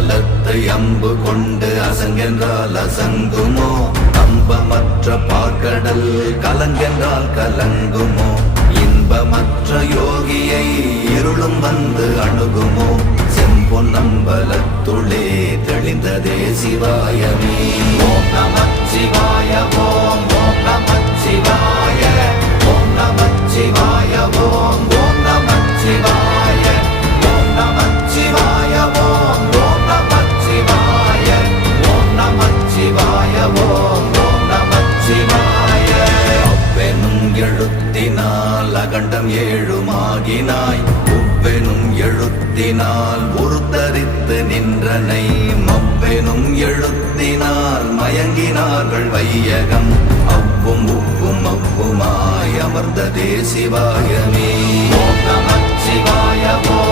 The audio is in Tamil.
பலத்தை அம்பு கொண்டு அசங்கென்றால் அசங்குமோ? அம்பமற்ற பார்க்கடல் கலங்கென்றால் கலங்குமோ? இன்பமற்ற யோகியை இருளும் வந்து அணுகுமோ? செம்பொன்னம்பலத்துளே தெளிந்ததே சிவாயமே. ஓம் நமச்சிவாய ஓம் ஓம் நமச்சிவாய ஓம் நமச்சிவாய ஓம் ஓம் நமச்சிவாய ஓம் நமச்சிவாய ஓம் ஓம் நமச்சிவாய ஓம் நமச்சிவாய ஓம் ஓம் நமச்சிவாய. அவ்வெனும் எழுத்தினால் அகண்டம் ஏழுமாகினாய், உவ்வெனும் எழுத்தினால் உருத்தரித்து நின்றனை, மவ்வெனும் எழுத்தினால் மயங்கினார்கள் வையகம், அவ்வும் உவ்வும் அவ்வுமாய் அமர்ந்ததே சிவாயமே. ஓம் நமச்சிவாய ஓம்